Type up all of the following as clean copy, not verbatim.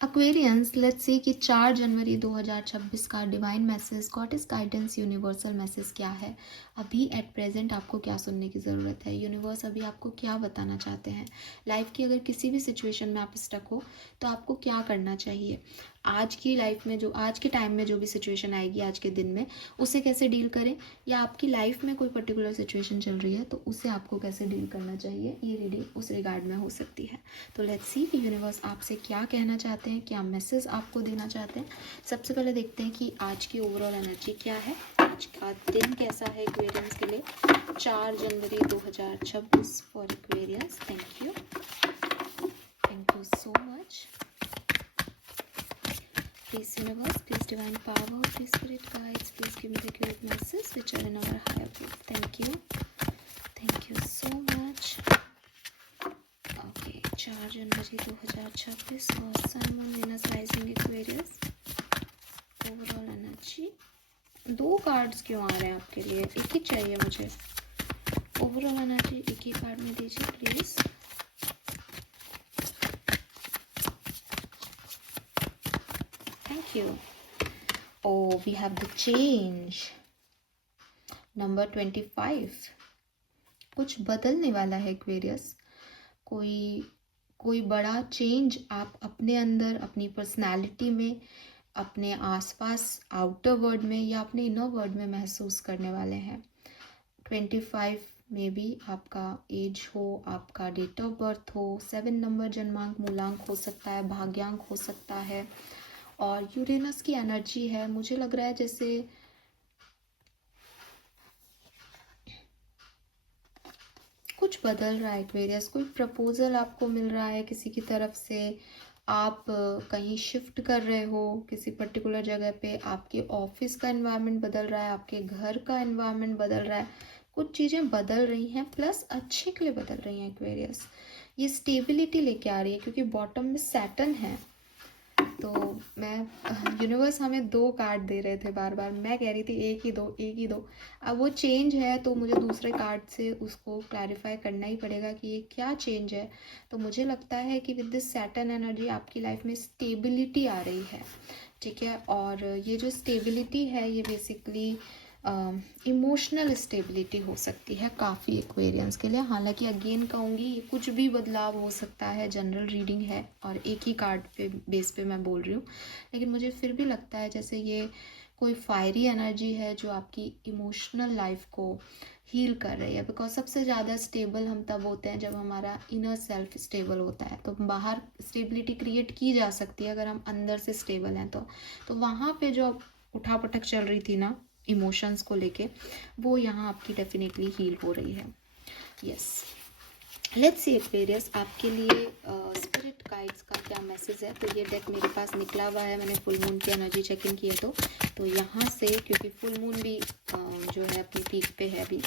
Aquarians, let's see कि 4 जनवरी 2026 का divine message, goddess guidance, universal message क्या है। अभी एट प्रेजेंट आपको क्या सुनने की ज़रूरत है, यूनिवर्स अभी आपको क्या बताना चाहते हैं। लाइफ की अगर किसी भी सिचुएशन में आप स्टक हो तो आपको क्या करना चाहिए। आज की लाइफ में जो आज के टाइम में जो भी सिचुएशन आएगी आज के दिन में, उसे कैसे डील करें, या आपकी लाइफ में कोई पर्टिकुलर सिचुएशन चल रही है तो उसे आपको कैसे डील करना चाहिए, ये रीडिंग उस रिगार्ड में हो सकती है। तो लेट्स सी कि यूनिवर्स आपसे क्या कहना चाहते हैं, क्या मैसेज आपको देना चाहते हैं। सबसे पहले देखते हैं कि आज की ओवरऑल एनर्जी क्या है, आज का दिन कैसा है एक्वेरियंस के लिए। 4 जनवरी 2026 for Aquarians. Thank you so much. Please universe, please divine power, please spirit guides, please give me the accurate messages which are in our higher truth. Thank you so much. Okay, 4 जनवरी 2026 और sun moon Venus rising Aquarius overall energy. 2 cards क्यों आ रहे हैं आपके लिए, एक ही चाहिए मुझे। ओवरऑल एनर्जी एक ही कार्ड में दीजिए please. Thank you. Oh, we have the change. Number 25. कुछ बदलने वाला है एक्वेरियस। कोई बड़ा चेंज आप अपने अंदर, अपनी पर्सनालिटी में, अपने आसपास आउटर वर्ल्ड में या अपने इनर वर्ल्ड में महसूस करने वाले हैं। 25 में भी आपका एज हो, आपका डेट ऑफ बर्थ हो, 7 नंबर जन्मांक मूलांक हो सकता है, भाग्यांक हो सकता है, और यूरेनस की एनर्जी है। मुझे लग रहा है जैसे कुछ बदल रहा है एक्वेरियस। कोई प्रपोजल आपको मिल रहा है किसी की तरफ से, आप कहीं शिफ्ट कर रहे हो किसी पर्टिकुलर जगह पे, आपके ऑफिस का एनवायरनमेंट बदल रहा है, आपके घर का एनवायरनमेंट बदल रहा है, कुछ चीज़ें बदल रही हैं, प्लस अच्छे के लिए बदल रही हैं एक्वेरियस। ये स्टेबिलिटी लेके आ रही है क्योंकि बॉटम में सैटर्न है। तो मैं यूनिवर्स हमें 2 कार्ड दे रहे थे बार बार, मैं कह रही थी एक ही दो। अब वो चेंज है तो मुझे दूसरे कार्ड से उसको क्लैरिफाई करना ही पड़ेगा कि ये क्या चेंज है। तो मुझे लगता है कि विद दिस सैटर्न एनर्जी आपकी लाइफ में स्टेबिलिटी आ रही है, ठीक है। और ये जो स्टेबिलिटी है ये बेसिकली इमोशनल स्टेबिलिटी हो सकती है काफ़ी एक्वेरियंस के लिए। हालांकि अगेन कहूँगी ये कुछ भी बदलाव हो सकता है, जनरल रीडिंग है और एक ही कार्ड पे बेस पे मैं बोल रही हूँ, लेकिन मुझे फिर भी लगता है जैसे ये कोई फायरी एनर्जी है जो आपकी इमोशनल लाइफ को हील कर रही है। बिकॉज सबसे ज़्यादा स्टेबल हम तब होते हैं जब हमारा इनर सेल्फ स्टेबल होता है। तो बाहर स्टेबिलिटी क्रिएट की जा सकती है अगर हम अंदर से स्टेबल हैं तो वहाँ पे जो उठापटक चल रही थी ना इमोशंस को लेके, वो यहाँ आपकी डेफिनेटली हील हो रही है। यस, लेट्स सी एक्वेरियस आपके लिए स्पिरिट गाइड्स का क्या मैसेज है। तो ये डेक मेरे पास निकला हुआ है, मैंने फुल मून की एनर्जी चेक इन की है। तो यहाँ से क्योंकि फुल मून भी जो है अपनी पीक पे है, अभी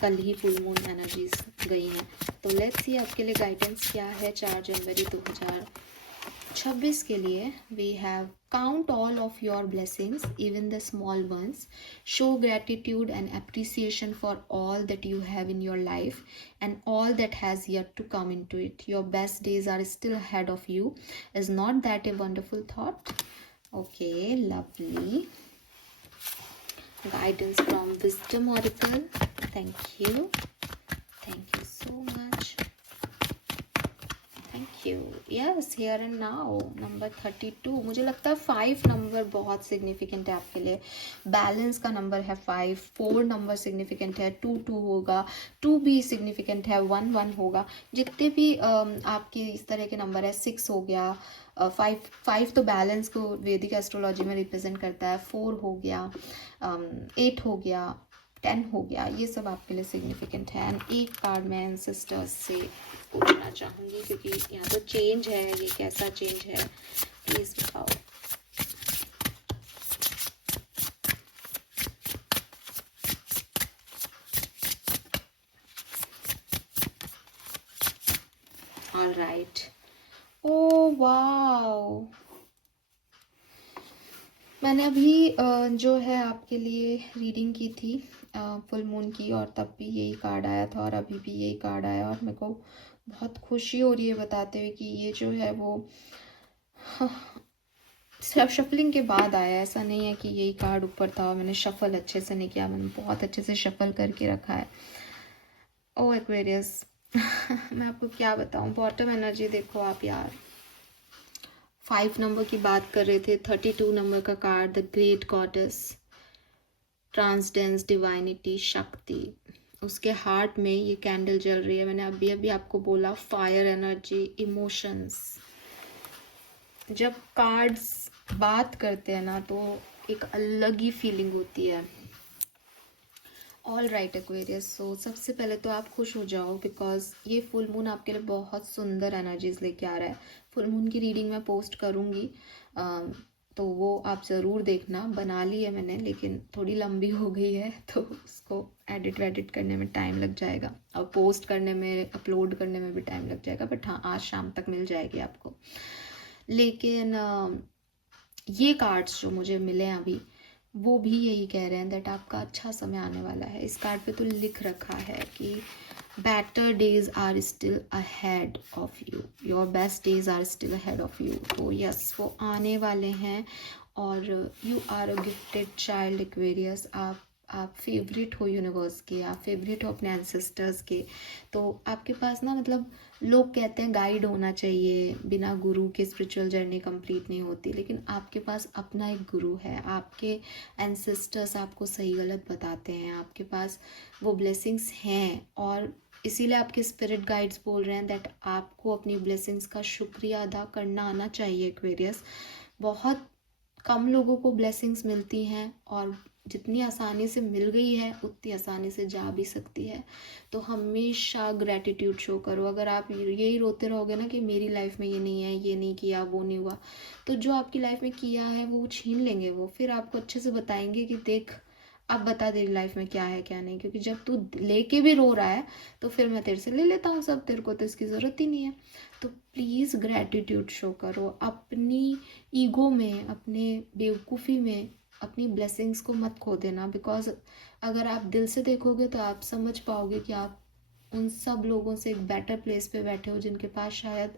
कल ही फुल मून एनर्जीज गई हैं। तो लेट्स सी आपके लिए गाइडेंस क्या है 4 जनवरी 2026 के लिए। We have count all of your blessings, even the small ones. Show gratitude and appreciation for all that you have in your life and all that has yet to come into it. Your best days are still ahead of you. Is not that a wonderful thought? Okay, lovely. Guidance from Wisdom Oracle. Thank you. Thank you so much. Thank you. Yes, here and now number 32। मुझे लगता है 5 number बहुत significant है आपके लिए। Balance का number है 5, 4 number significant है, 2 होगा, 2 भी सिग्निफिकेंट है, 1 होगा। जितने भी आपके इस तरह के नंबर है, 6 हो गया, 5 तो बैलेंस को वैदिक एस्ट्रोलॉजी में रिप्रेजेंट करता है, 4 हो गया, 8 हो गया, 10 हो गया, ये सब आपके लिए सिग्निफिकेंट है। एंड एक कार्ड मैं एंसेस्टर्स से पूछना चाहूँगी क्योंकि यहाँ तो चेंज है, ये कैसा चेंज है प्लीज़ बताओ। All right. ओ वाओ, मैंने अभी जो है आपके लिए रीडिंग की थी फुल मून की, और तब भी यही कार्ड आया था और अभी भी यही कार्ड आया, और मेरे को बहुत खुशी हो रही है बताते हुए कि ये जो है वो सब शफलिंग के बाद आया, ऐसा नहीं है कि यही कार्ड ऊपर था, मैंने शफल अच्छे से नहीं किया, मैंने बहुत अच्छे से शफल करके रखा है। ओ एक्वेरियस, मैं आपको क्या बताऊं, बॉटम एनर्जी देखो आप यार। 5 नंबर की बात कर रहे थे, 32 नंबर का card, the great goddess, ट्रांसडेंस, divinity, शक्ति। उसके हार्ट में ये कैंडल जल रही है, मैंने अभी अभी आपको बोला, फायर एनर्जी, इमोशंस। जब कार्ड्स बात करते हैं ना तो एक अलग ही फीलिंग होती है। ऑल राइट एक्वेरियस, सो सबसे पहले तो आप खुश हो जाओ बिकॉज ये फुल मून आपके लिए बहुत सुंदर एनर्जीज लेके आ रहा है। फुल मून की रीडिंग मैं पोस्ट करूँगी, तो वो आप ज़रूर देखना। बना ली है मैंने लेकिन थोड़ी लंबी हो गई है, तो उसको एडिट वेडिट करने में टाइम लग जाएगा और पोस्ट करने में, अपलोड करने में भी टाइम लग जाएगा, बट हाँ आज शाम तक मिल जाएगी आपको। लेकिन ये कार्ड्स जो मुझे मिले हैं अभी, वो भी यही कह रहे हैं दैट आपका अच्छा समय आने वाला है। इस कार्ड पे तो लिख रखा है कि better days are still ahead of you, your best days are still ahead of you. तो यस, वो आने वाले हैं और you are a gifted child Aquarius. आप फेवरेट हो यूनिवर्स के, आप फेवरेट हो अपने एंसेस्टर्स के। तो आपके पास ना, मतलब लोग कहते हैं गाइड होना चाहिए, बिना गुरु के स्पिरिचुअल जर्नी कंप्लीट नहीं होती, लेकिन आपके पास अपना एक गुरु है। आपके एंसेस्टर्स आपको सही गलत बताते हैं, आपके पास वो ब्लेसिंग्स हैं और इसीलिए आपके स्पिरिट गाइड्स बोल रहे हैं दैट आपको अपनी ब्लेसिंग्स का शुक्रिया अदा करना आना चाहिए एक्वेरियस। बहुत कम लोगों को ब्लेसिंग्स मिलती हैं और जितनी आसानी से मिल गई है उतनी आसानी से जा भी सकती है। तो हमेशा ग्रैटिट्यूड शो करो। अगर आप यही रोते रहोगे ना कि मेरी लाइफ में ये नहीं है, ये नहीं किया, वो नहीं हुआ, तो जो आपकी लाइफ में किया है वो छीन लेंगे। वो फिर आपको अच्छे से बताएंगे कि देख, अब बता तेरी लाइफ में क्या है क्या नहीं, क्योंकि जब तू लेके भी रो रहा है तो फिर मैं तेरे से ले लेता हूँ सब, तेरे को तो इसकी ज़रूरत ही नहीं है। तो प्लीज़ ग्रैटिट्यूड शो करो। अपनी ईगो में, अपने बेवकूफ़ी में अपनी ब्लेसिंग्स को मत खो देना, बिकॉज अगर आप दिल से देखोगे तो आप समझ पाओगे कि आप उन सब लोगों से एक बेटर प्लेस पे बैठे हो जिनके पास शायद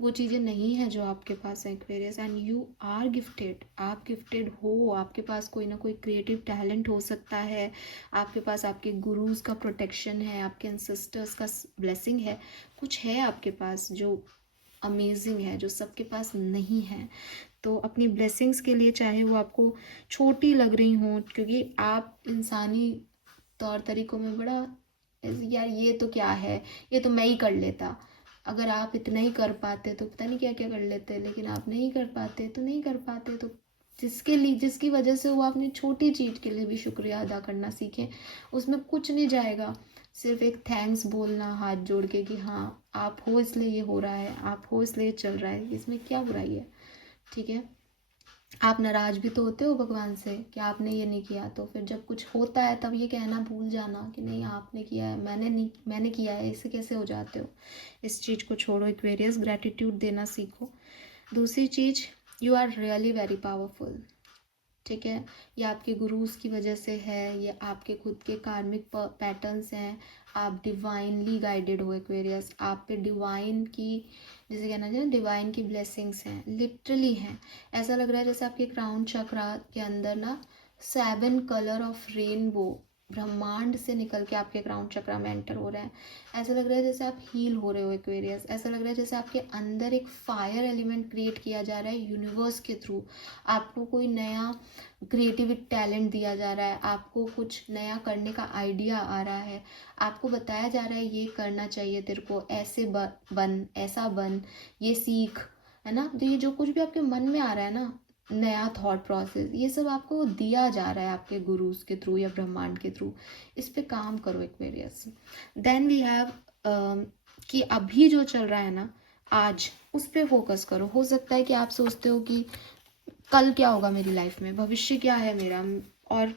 वो चीज़ें नहीं है जो आपके पास है Aquarius. And you are gifted, आप गिफ्टेड हो। आपके पास कोई ना कोई क्रिएटिव टैलेंट हो सकता है, आपके पास आपके गुरुज का प्रोटेक्शन है, आपके एंसेस्टर्स का ब्लेसिंग है, कुछ है आपके पास जो अमेजिंग है, जो सबके पास नहीं है। तो अपनी ब्लेसिंग्स के लिए, चाहे वो आपको छोटी लग रही हों, क्योंकि आप इंसानी तौर तरीक़ों में बड़ा यार ये तो क्या है, ये तो मैं ही कर लेता। अगर आप इतना ही कर पाते तो पता नहीं क्या क्या कर लेते, लेकिन आप नहीं कर पाते तो नहीं कर पाते। तो जिसके लिए, जिसकी वजह से वो अपनी छोटी चीज़ के लिए भी शुक्रिया अदा करना सीखें। उसमें कुछ नहीं जाएगा, सिर्फ एक थैंक्स बोलना हाथ जोड़ के कि हाँ आप हो इसलिए ये हो रहा है, आप हो इसलिए चल रहा है, इसमें क्या बुराई है। ठीक है, आप नाराज़ भी तो होते हो भगवान से कि आपने ये नहीं किया, तो फिर जब कुछ होता है तब ये कहना भूल जाना कि नहीं आपने किया है, मैंने नहीं, मैंने किया है, इससे कैसे हो जाते हो। इस चीज़ को छोड़ो एक्वेरियस, ग्रैटिट्यूड देना सीखो। दूसरी चीज़, you are really very powerful. ठीक है, ये आपके गुरुज की वजह से है, ये आपके खुद के कार्मिक पैटर्न्स हैं। आप डिवाइनली गाइडेड हो एक्वेरियस, आप पे डिवाइन की, जैसे कहना चाहिए डिवाइन की ब्लेसिंग्स हैं, लिटरली हैं। ऐसा लग रहा है जैसे आपके क्राउन चक्रा के अंदर ना 7 कलर ऑफ रेनबो ब्रह्मांड से निकल के आपके क्राउन चक्रा में एंटर हो रहे हैं। ऐसा लग रहा है जैसे आप हील हो रहे हो एक्वेरियस। ऐसा लग रहा है जैसे आपके अंदर एक फायर एलिमेंट क्रिएट किया जा रहा है यूनिवर्स के थ्रू। आपको कोई नया क्रिएटिव टैलेंट दिया जा रहा है, आपको कुछ नया करने का आइडिया आ रहा है, आपको बताया जा रहा है ये करना चाहिए तेरे को, ऐसे बन, ऐसा बन, ये सीख, है ना। तो ये जो कुछ भी आपके मन में आ रहा है ना, नया थॉट प्रोसेस, ये सब आपको दिया जा रहा है आपके गुरुज के थ्रू या ब्रह्मांड के थ्रू। इस पे काम करो एक्वेरियस। देन वी हैव कि अभी जो चल रहा है ना आज, उस पे फोकस करो। हो सकता है कि आप सोचते हो कि कल क्या होगा मेरी लाइफ में, भविष्य क्या है मेरा, और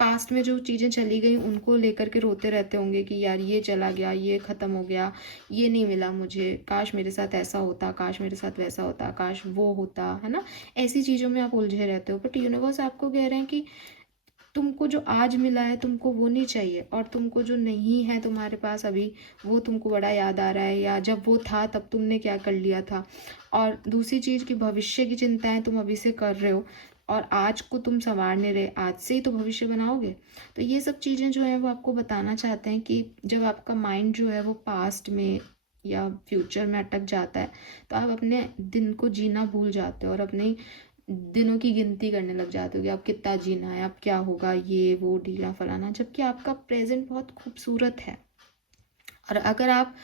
पास्ट में जो चीज़ें चली गई उनको लेकर के रोते रहते होंगे कि यार ये चला गया, ये ख़त्म हो गया, ये नहीं मिला मुझे, काश मेरे साथ ऐसा होता, काश मेरे साथ वैसा होता, काश वो होता, है ना। ऐसी चीज़ों में आप उलझे रहते हो, बट यूनिवर्स आपको कह रहे हैं कि तुमको जो आज मिला है तुमको वो नहीं चाहिए, और तुमको जो नहीं है तुम्हारे पास अभी वो तुमको बड़ा याद आ रहा है, या जब वो था तब तुमने क्या कर लिया था। और दूसरी चीज़ कि भविष्य की चिंताएं तुम अभी से कर रहे हो, और आज को तुम संवार नहीं रहे, आज से ही तो भविष्य बनाओगे। तो ये सब चीज़ें जो हैं वो आपको बताना चाहते हैं कि जब आपका माइंड जो है वो पास्ट में या फ्यूचर में अटक जाता है तो आप अपने दिन को जीना भूल जाते हो और अपने दिनों की गिनती करने लग जाते हो कि अब कितना जीना है, अब क्या होगा, ये वो ढीला फलाना, जबकि आपका प्रेजेंट बहुत खूबसूरत है। और अगर आप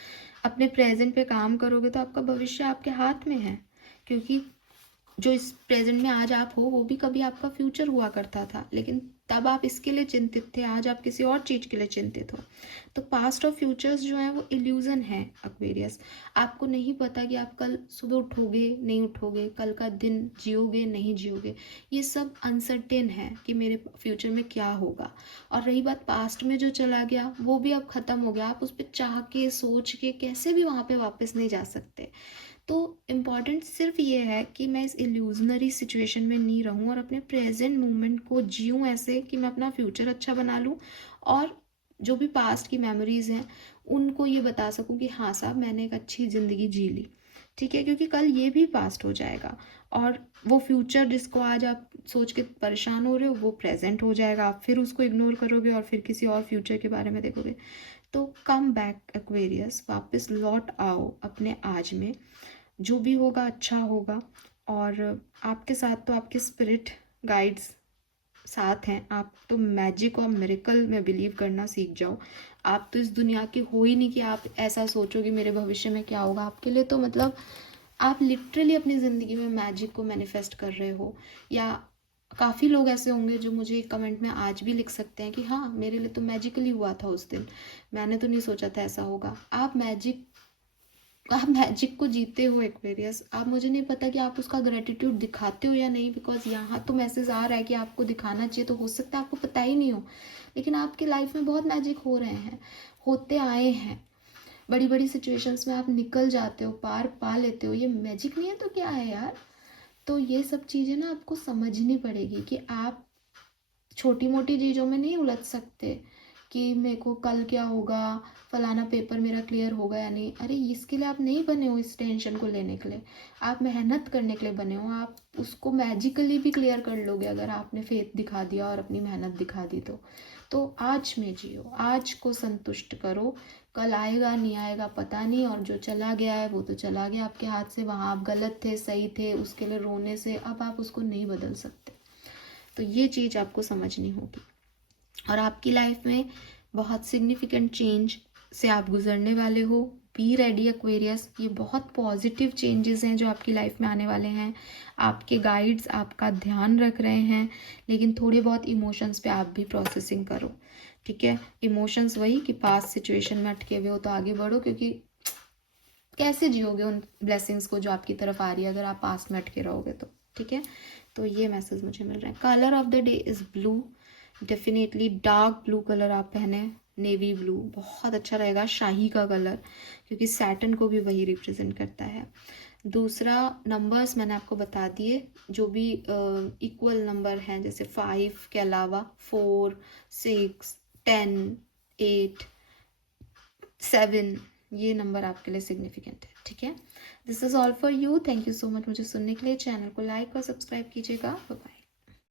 अपने प्रेजेंट पे काम करोगे तो आपका भविष्य आपके हाथ में है, क्योंकि जो इस प्रेजेंट में आज आप हो वो भी कभी आपका फ्यूचर हुआ करता था, लेकिन तब आप इसके लिए चिंतित थे, आज आप किसी और चीज़ के लिए चिंतित हो। तो पास्ट और फ्यूचर्स जो है वो इल्यूजन है एक्वेरियस। आपको नहीं पता कि आप कल सुबह उठोगे नहीं उठोगे, कल का दिन जियोगे नहीं जियोगे, ये सब अनसर्टेन है कि मेरे फ्यूचर में क्या होगा। और रही बात पास्ट में जो चला गया वो भी अब ख़त्म हो गया, आप उस पर चाह के सोच के कैसे भी वहाँ पे वापस नहीं जा सकते। तो इम्पॉर्टेंट सिर्फ ये है कि मैं इस इल्यूजनरी सिचुएशन में नहीं रहूं और अपने प्रेजेंट मोमेंट को जीऊँ ऐसे कि मैं अपना फ्यूचर अच्छा बना लूं, और जो भी पास्ट की मेमोरीज हैं उनको ये बता सकूं कि हाँ साहब मैंने एक अच्छी ज़िंदगी जी ली। ठीक है, क्योंकि कल ये भी पास्ट हो जाएगा, और वो फ्यूचर जिसको आज आप सोच के परेशान हो रहे हो वो प्रेजेंट हो जाएगा, आप फिर उसको इग्नोर करोगे और फिर किसी और फ्यूचर के बारे में देखोगे। तो कम बैक एक्वेरियस, वापस लौट आओ अपने आज में, जो भी होगा अच्छा होगा। और आपके साथ तो आपके स्पिरिट गाइड्स साथ हैं, आप तो मैजिक और मिरेकल में बिलीव करना सीख जाओ। आप तो इस दुनिया के हो ही नहीं कि आप ऐसा सोचो कि मेरे भविष्य में क्या होगा। आपके लिए तो मतलब आप लिटरली अपनी ज़िंदगी में मैजिक को मैनिफेस्ट कर रहे हो। या काफ़ी लोग ऐसे होंगे जो मुझे कमेंट में आज भी लिख सकते हैं कि हाँ मेरे लिए तो मैजिकली हुआ था उस दिन, मैंने तो नहीं सोचा था ऐसा होगा। आप मैजिक को जीते हो एक्वेरियस। आप, मुझे नहीं पता कि आप उसका ग्रेटिट्यूड दिखाते हो या नहीं, बिकॉज यहाँ तो मैसेज आ रहा है कि आपको दिखाना चाहिए, तो हो सकता है आपको पता ही नहीं हो, लेकिन आपकी लाइफ में बहुत मैजिक हो रहे हैं, होते आए हैं। बड़ी बड़ी सिचुएशंस में आप निकल जाते हो, पार पा लेते हो, ये मैजिक नहीं है तो क्या है यार। तो ये सब चीज़ें ना आपको समझनी पड़ेगी कि आप छोटी मोटी चीज़ों में नहीं उलझ सकते कि मेरे को कल क्या होगा, फलाना पेपर मेरा क्लियर होगा या नहीं। अरे इसके लिए आप नहीं बने हो, इस टेंशन को लेने के लिए। आप मेहनत करने के लिए बने हो, आप उसको मैजिकली भी क्लियर कर लोगे अगर आपने फेथ दिखा दिया और अपनी मेहनत दिखा दी तो आज में जियो, आज को संतुष्ट करो। कल आएगा नहीं आएगा पता नहीं, और जो चला गया है वो तो चला गया आपके हाथ से। वहाँ आप गलत थे सही थे उसके लिए रोने से अब आप उसको नहीं बदल सकते। तो ये चीज़ आपको समझनी होगी। और आपकी लाइफ में बहुत सिग्निफिकेंट चेंज से आप गुजरने वाले हो। बी रेडी एक्वेरियस, ये बहुत पॉजिटिव चेंजेस हैं जो आपकी लाइफ में आने वाले हैं। आपके गाइड्स आपका ध्यान रख रहे हैं, लेकिन थोड़े बहुत इमोशंस पे आप भी प्रोसेसिंग करो। ठीक है, इमोशंस वही कि पास्ट सिचुएशन में अटके हुए हो तो आगे बढ़ो, क्योंकि कैसे जियोगे उन ब्लेसिंग्स को जो आपकी तरफ आ रही है अगर आप पास्ट में अटके रहोगे तो। ठीक है, तो ये मैसेज मुझे मिल रहा है। Colour of the day is blue, definitely dark blue colour आप पहने, नेवी ब्लू बहुत अच्छा रहेगा, शाही का कलर, क्योंकि सैटर्न को भी वही रिप्रेजेंट करता है। दूसरा, नंबर्स मैंने आपको बता दिए, जो भी इक्वल नंबर हैं जैसे 5 के अलावा 4, 6, 10, 8, 7, ये नंबर आपके लिए सिग्निफिकेंट है। ठीक है, this is all for you. Thank you so much मुझे सुनने के लिए। चैनल को लाइक और सब्सक्राइब कीजिएगा। Bye bye.